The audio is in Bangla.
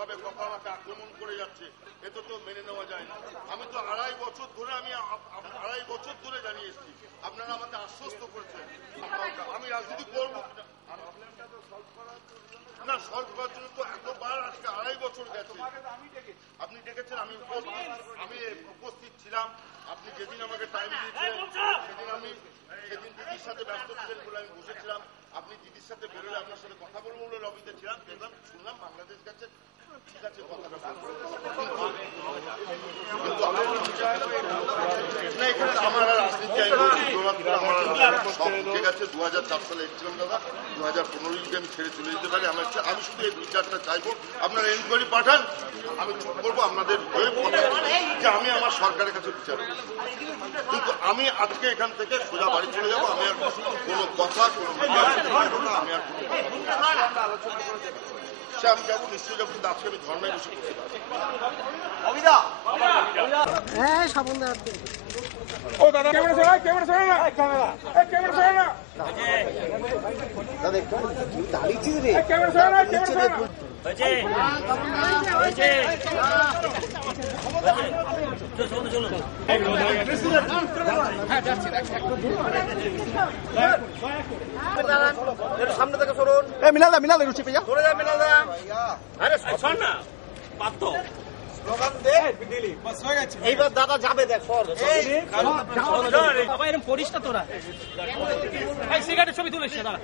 ভাবে কথা আমাকে আক্রমণ করে যাচ্ছে, এটা তো মেনে নেওয়া যায় না। আমি তো আড়াই বছর ধরে জানিয়ে এসেছি, আপনারা আমাকে আশ্বস্ত করেছেন আমি রাজনীতি করব না। সলভ করার জন্য তো এতবার আজকে আড়াই বছর গেছে। আপনি ডেকেছেন, আমি উপস্থিত ছিলাম। আপনি যেদিন আমাকে টাইম দিয়েছিলেন সেদিন দিদির সাথে ব্যস্ত ছিলেন বলে আমি বসেছিলাম। আপনি দিদির সাথে বেরোলে আপনার সাথে কথা বলবো বলে লবিতে ছিলাম, দেখলাম শুনলাম বাংলাদেশ গেছে, ঠিক আছে কথাটা না। এখানে আমার রাজনীতি ঠিক আছে। 2004 সালে এসেছিলাম দাদা, 2015 আমি ছেড়ে চলে যেতে পারি। আমি শুধু এই বিচারটা চাইবো, আপনারা এনকোয়ারি পাঠান, আমি চুপ করবো আপনাদের হয়ে যে আমি আমার সরকারের কাছে বিচার। কিন্তু আমি আজকে এখান থেকে সোজা বাড়ি চলে যাবো। আমি আর কোনো কথা আমি আর সে আমি যাবো, নিশ্চয়ই যাবো, কিন্তু আজকে আমি ধর্নায় বসে করতে পারবো। হ্যাঁ সাবন ও দাদা ক্যামেরা সরা না দাদা একটু দাঁড়িয়েছিস রে ক্যামেরা সরা সামনে থেকে সরুন। মিলাদা রুচি ভাইয়া সরে যা, মিলাদা। আরে সর না, পাত্র স্লোগান দে। এইবার দাদা যাবে, দেখ সর। এরকম পড়িস না তোরা। সিগারেটের ছবি তুলিস না দাদা।